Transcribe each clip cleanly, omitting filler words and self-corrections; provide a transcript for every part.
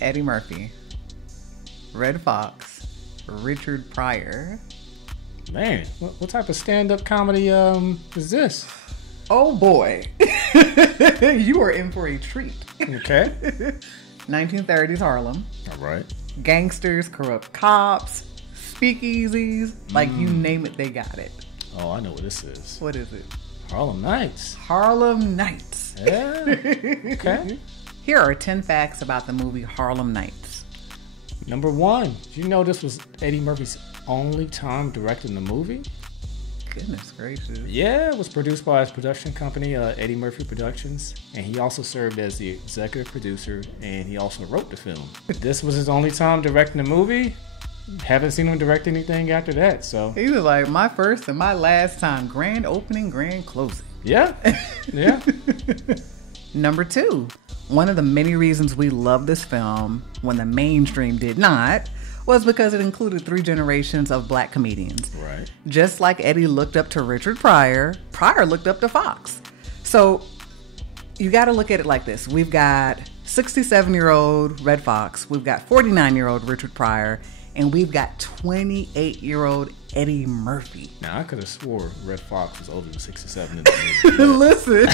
Eddie Murphy, Red Fox, Richard Pryor. Man, what type of stand-up comedy is this? Oh boy, you are in for a treat. Okay. 1930s Harlem. All right. Gangsters, corrupt cops, speakeasies, like you name it, they got it. Oh, I know what this is. What is it? Harlem Nights. Harlem Nights. Yeah. Okay. Here are 10 facts about the movie Harlem Nights. Number 1, did you know this was Eddie Murphy's only time directing the movie? Goodness gracious. Yeah, it was produced by his production company, Eddie Murphy Productions, and he also served as the executive producer, and he also wrote the film. This was his only time directing the movie. Haven't seen him direct anything after that, so. He was like, my first and my last time. Grand opening, grand closing. Yeah, yeah. Number 2, one of the many reasons we love this film when the mainstream did not was because it included 3 generations of black comedians. Right. Just like Eddie looked up to Richard Pryor, Pryor looked up to Fox. So you got to look at it like this. We've got 67-year-old Red Fox, we've got 49-year-old Richard Pryor, and we've got 28-year-old Eddie Murphy. Now, I could have swore Red Fox was older than 67 in the movie. Listen.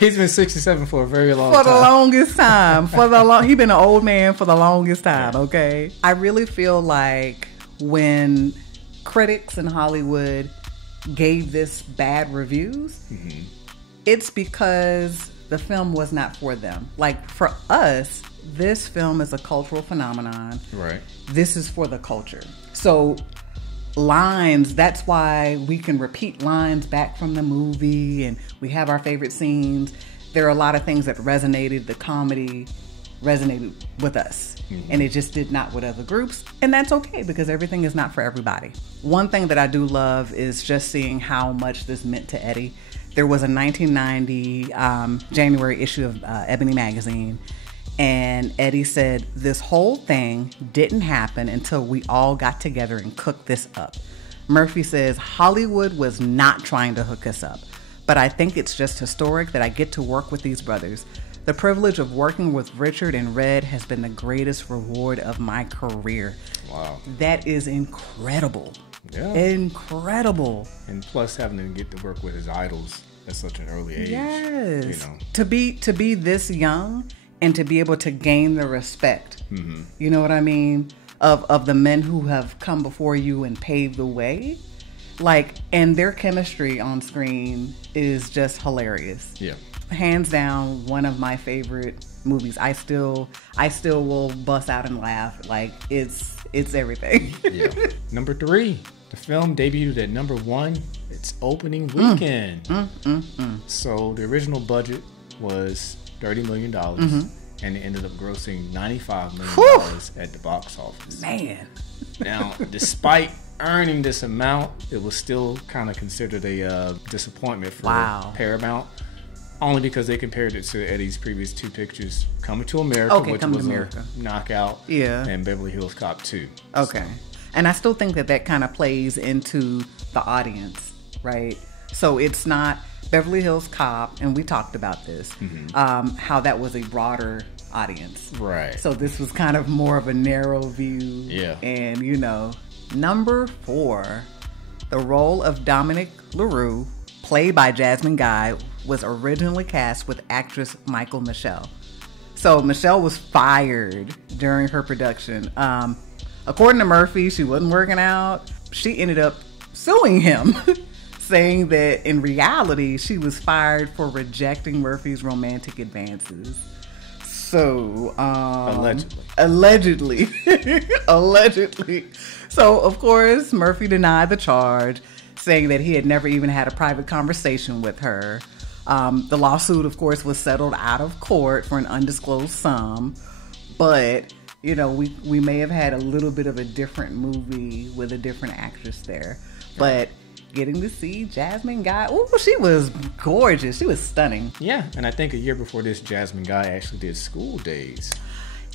He's been 67 for a very long For time. the longest time. He's been an old man for the longest time, okay? I really feel like when critics in Hollywood gave this bad reviews, it's because the film was not for them. Like, for us, this film is a cultural phenomenon. Right. This is for the culture. So lines, that's why we can repeat lines back from the movie and we have our favorite scenes. There are a lot of things that resonated. The comedy resonated with us, and it just did not with other groups. And that's okay, because everything is not for everybody. One thing that I do love is just seeing how much this meant to Eddie. There was a 1990 January issue of Ebony magazine, and Eddie said, this whole thing didn't happen until we all got together and cooked this up. Murphy says, Hollywood was not trying to hook us up, but I think it's just historic that I get to work with these brothers. The privilege of working with Richard and Red has been the greatest reward of my career. Wow. That is incredible. Yeah. Incredible. And plus having to get to work with his idols at such an early age. Yes. You know. To be this young and to be able to gain the respect, you know what I mean, of the men who have come before you and paved the way. Like, and their chemistry on screen is just hilarious. Yeah. Hands down, one of my favorite movies. I still will bust out and laugh. Like, it's everything. Yeah. Number 3, the film debuted at number 1 its opening weekend. So the original budget was $30 million, and it ended up grossing $95 million at the box office. Man. Now, despite earning this amount, it was still kind of considered a disappointment for Paramount. Only because they compared it to Eddie's previous 2 pictures, Coming to America, which was a knockout, and Beverly Hills Cop 2. Okay. And I still think that kind of plays into the audience, right? So it's not Beverly Hills Cop, and we talked about this, how that was a broader audience. Right. So this was kind of more of a narrow view. Yeah. And, you know, number 4, the role of Dominic LaRue, played by Jasmine Guy, was originally cast with actress Michael Michelle. So Michelle was fired during her production. According to Murphy, she wasn't working out. She ended up suing him, saying that in reality, she was fired for rejecting Murphy's romantic advances. So, allegedly. Allegedly. So, of course, Murphy denied the charge, saying that he had never even had a private conversation with her. The lawsuit, of course, was settled out of court for an undisclosed sum. But, you know, we may have had a little bit of a different movie with a different actress there. But getting to see Jasmine Guy, she was gorgeous. She was stunning. Yeah, and I think a year before this, Jasmine Guy actually did School Days.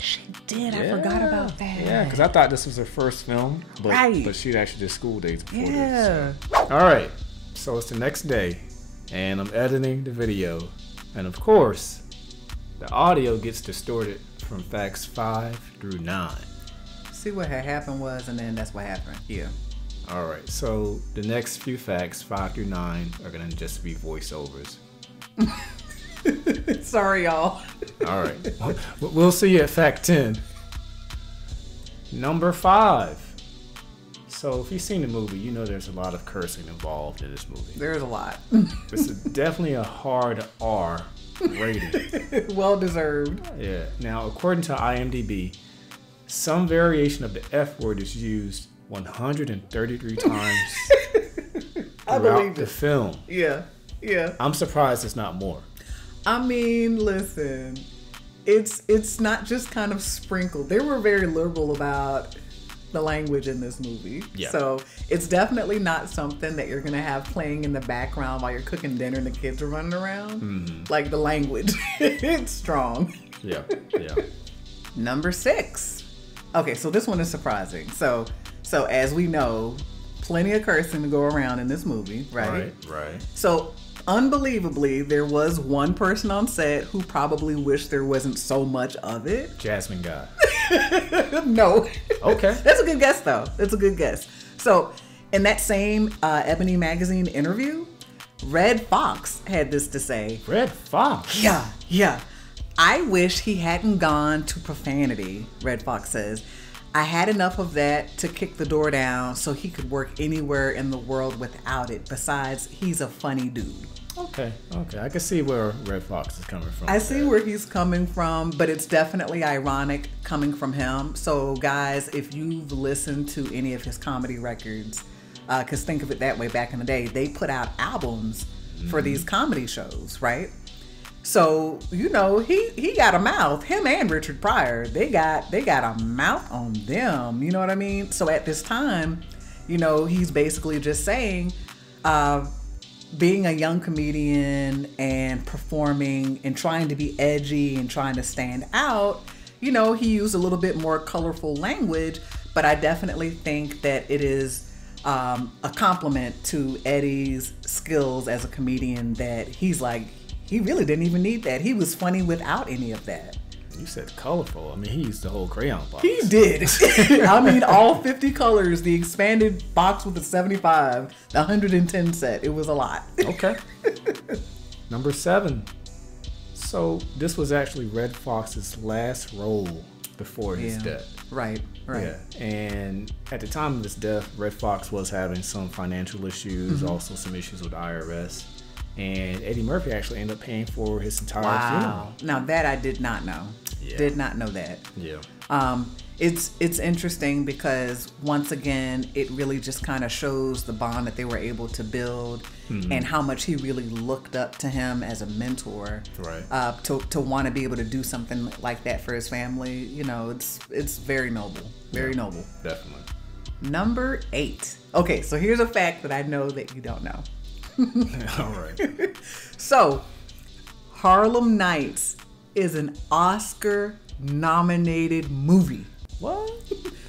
She did. Yeah. I forgot about that. Yeah, because I thought this was her first film, but she'd actually did School Days before this. So. All right, so it's the next day, and I'm editing the video, and of course, the audio gets distorted from facts 5 through 9. See what had happened was, and then that's what happened. Yeah. All right. So the next few facts, 5 through 9, are going to just be voiceovers. Sorry, y'all. All right. We'll see you at fact 10. Number 5. So if you've seen the movie, you know there's a lot of cursing involved in this movie. There's a lot. This is definitely a hard R rating. Well deserved. Yeah. Now, according to IMDb, some variation of the F word is used 133 times throughout the film. Yeah. Yeah. I'm surprised it's not more. I mean, listen, it's not just kind of sprinkled. They were very liberal about the language in this movie. Yeah. So it's definitely not something that you're going to have playing in the background while you're cooking dinner and the kids are running around. Mm-hmm. Like the language. It's strong. Yeah. Yeah. Number 6. Okay, so this one is surprising. So as we know, plenty of cursing to go around in this movie, right? Right. So unbelievably, there was one person on set who probably wished there wasn't so much of it. Jasmine guy. No. Okay. That's a good guess, though. That's a good guess. So in that same Ebony magazine interview, Red Fox had this to say. Red Fox? Yeah. I wish he hadn't gone to profanity, Red Fox says. I had enough of that to kick the door down so he could work anywhere in the world without it. Besides, he's a funny dude. Okay. I can see where Red Fox is coming from. I see where he's coming from, but it's definitely ironic coming from him. So, guys, if you've listened to any of his comedy records, because think of it that way, back in the day, they put out albums for these comedy shows, right? So, you know, he got a mouth. Him and Richard Pryor, they got a mouth on them. You know what I mean? So at this time, you know, he's basically just saying, being a young comedian and performing and trying to be edgy and trying to stand out, you know, he used a little bit more colorful language, but I definitely think that it is a compliment to Eddie's skills as a comedian that he's like, he really didn't even need that. He was funny without any of that. You said colorful. I mean, he used the whole crayon box. He did. I mean, all 50 colors, the expanded box with the 75, the 110 set. It was a lot. Okay. Number 7. So this was actually Red Fox's last role before his death. Right. Yeah. And at the time of his death, Red Fox was having some financial issues, also some issues with IRS. And Eddie Murphy actually ended up paying for his entire funeral. Now that I did not know. Yeah. Did not know that. Yeah. It's interesting because once again, it really just kind of shows the bond that they were able to build and how much he really looked up to him as a mentor. Right. To want to be able to do something like that for his family, you know, it's very noble. Very noble. Definitely. Number 8. Okay, so here's a fact that I know that you don't know. All right. So, Harlem Nights is an Oscar-nominated movie. What?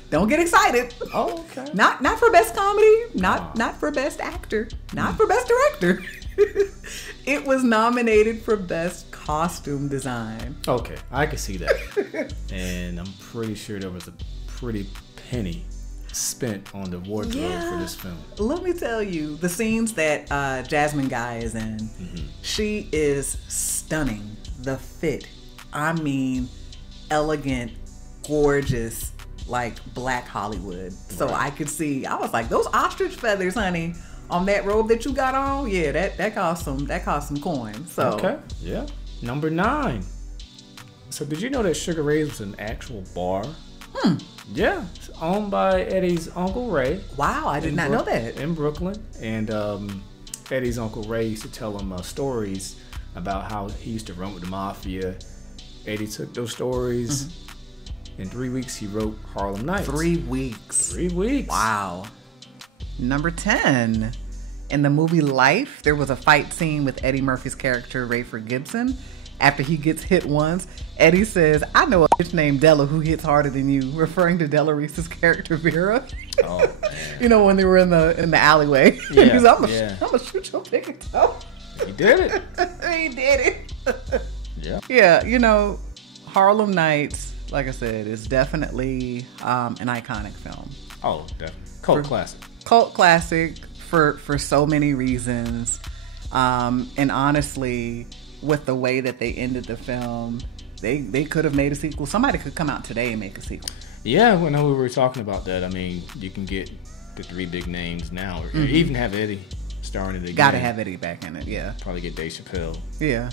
Don't get excited. Oh, okay. Not for best comedy, not for best actor, not for best director. It was nominated for best costume design. Okay, I can see that. And I'm pretty sure there was a pretty penny spent on the wardrobe for this film. Let me tell you, the scenes that Jasmine Guy is in, she is stunning. The fit, I mean, elegant, gorgeous, like Black Hollywood. So I could see, I was like, those ostrich feathers, honey, on that robe that you got on, yeah, that cost some coin. So okay, yeah. Number 9. So did you know that Sugar Ray's was an actual bar? Yeah, it's owned by Eddie's Uncle Ray. Wow, I did not know that. In Brooklyn. And Eddie's Uncle Ray used to tell him stories about how he used to run with the mafia. Eddie took those stories. In 3 weeks, he wrote Harlem Nights. 3 weeks. 3 weeks. Wow. Number 10. In the movie Life, there was a fight scene with Eddie Murphy's character, Rayford Gibson. After he gets hit once, Eddie says, I know a bitch named Della who hits harder than you, referring to Della Reese's character, Vera. Oh, man. You know, when they were in the alleyway. Yeah, He's like, I'm going to shoot your picking toe. He did it. He did it. Yeah. Yeah, you know, Harlem Nights, like I said, is definitely an iconic film. Oh, definitely. Cult classic. Cult classic for so many reasons. And honestly, with the way that they ended the film, they could have made a sequel. Somebody could come out today and make a sequel. Yeah, when we were talking about that, I mean, you can get the 3 big names now, or even have Eddie starring in it again. Gotta have Eddie back in it, yeah. Probably get Dave Chappelle. Yeah.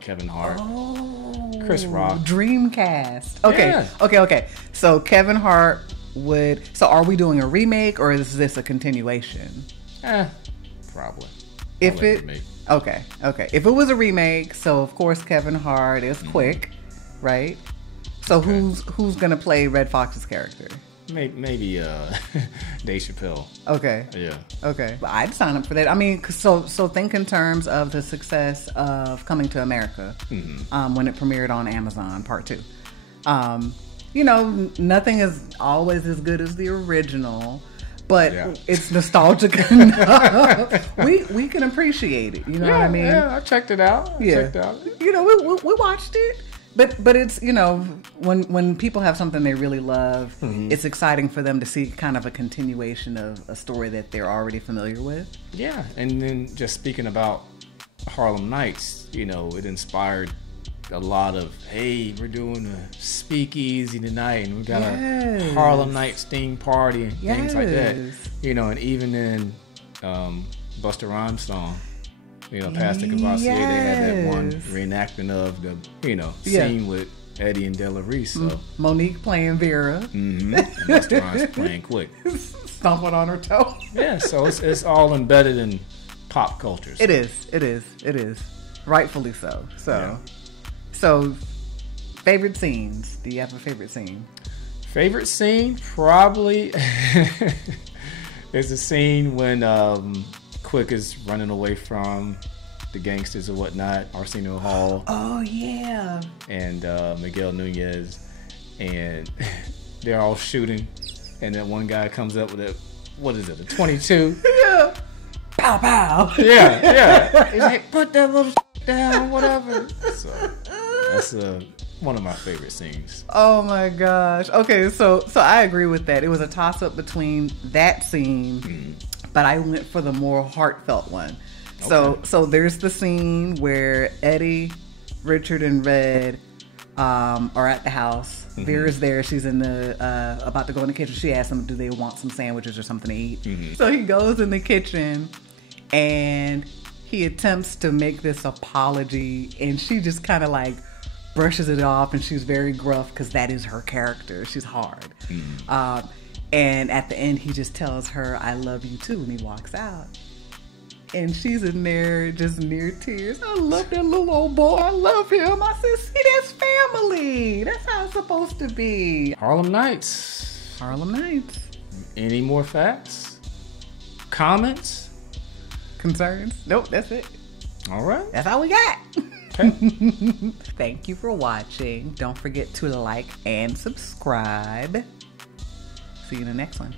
Kevin Hart. Oh, Chris Rock. Dreamcast. Okay, yeah. Okay. So Kevin Hart would... So are we doing a remake, or is this a continuation? Probably. If it... Okay. If it was a remake, so of course Kevin Hart is Quick, right? So who's gonna play Red Fox's character? Maybe Dave Chappelle. Okay. Yeah. Okay. I'd sign up for that. I mean, so think in terms of the success of Coming to America, when it premiered on Amazon Part 2. You know, nothing is always as good as the original, but it's nostalgic enough. We can appreciate it. You know what I mean? Yeah, I checked it out. You know, we watched it. But it's, you know, when people have something they really love, it's exciting for them to see kind of a continuation of a story that they're already familiar with. Yeah, and then just speaking about Harlem Nights, you know, it inspired a lot of, hey, we're doing a speakeasy tonight, and we got a Harlem Nights themed party and things like that. You know, and even in Busta Rhymes' song, you know, Pastor Cavassier, they had that one reenactment of the, you know, scene with Eddie and Della Reese. So. Monique playing Vera. And Busta Rhymes playing Quick. Stomping on her toe. Yeah, so it's all embedded in pop culture. So. It is. Rightfully so. So, favorite scenes. Do you have a favorite scene? Favorite scene? Probably there's a scene when Quick is running away from the gangsters or whatnot, Arsenio Hall. Oh, yeah. And Miguel Nunez. And they're all shooting. And then one guy comes up with a 22? Yeah. Pow, pow. Yeah. He's like, put that little down, whatever. So that's one of my favorite scenes. Oh my gosh. Okay, so I agree with that. It was a toss-up between that scene, but I went for the more heartfelt one. Okay. So there's the scene where Eddie, Richard, and Red are at the house. Vera's there. She's in the about to go in the kitchen. She asks them, do they want some sandwiches or something to eat? So he goes in the kitchen and he attempts to make this apology, and she just kind of like brushes it off, and she's very gruff because that is her character. She's hard. And at the end, he just tells her, I love you too, and he walks out. And she's in there just near tears. I love that little old boy. I love him. I said, see, that's family. That's how it's supposed to be. Harlem Nights. Any more facts? Comments? Concerns? Nope, that's it. All right. That's all we got. Okay. Thank you for watching. Don't forget to like and subscribe. See you in the next one.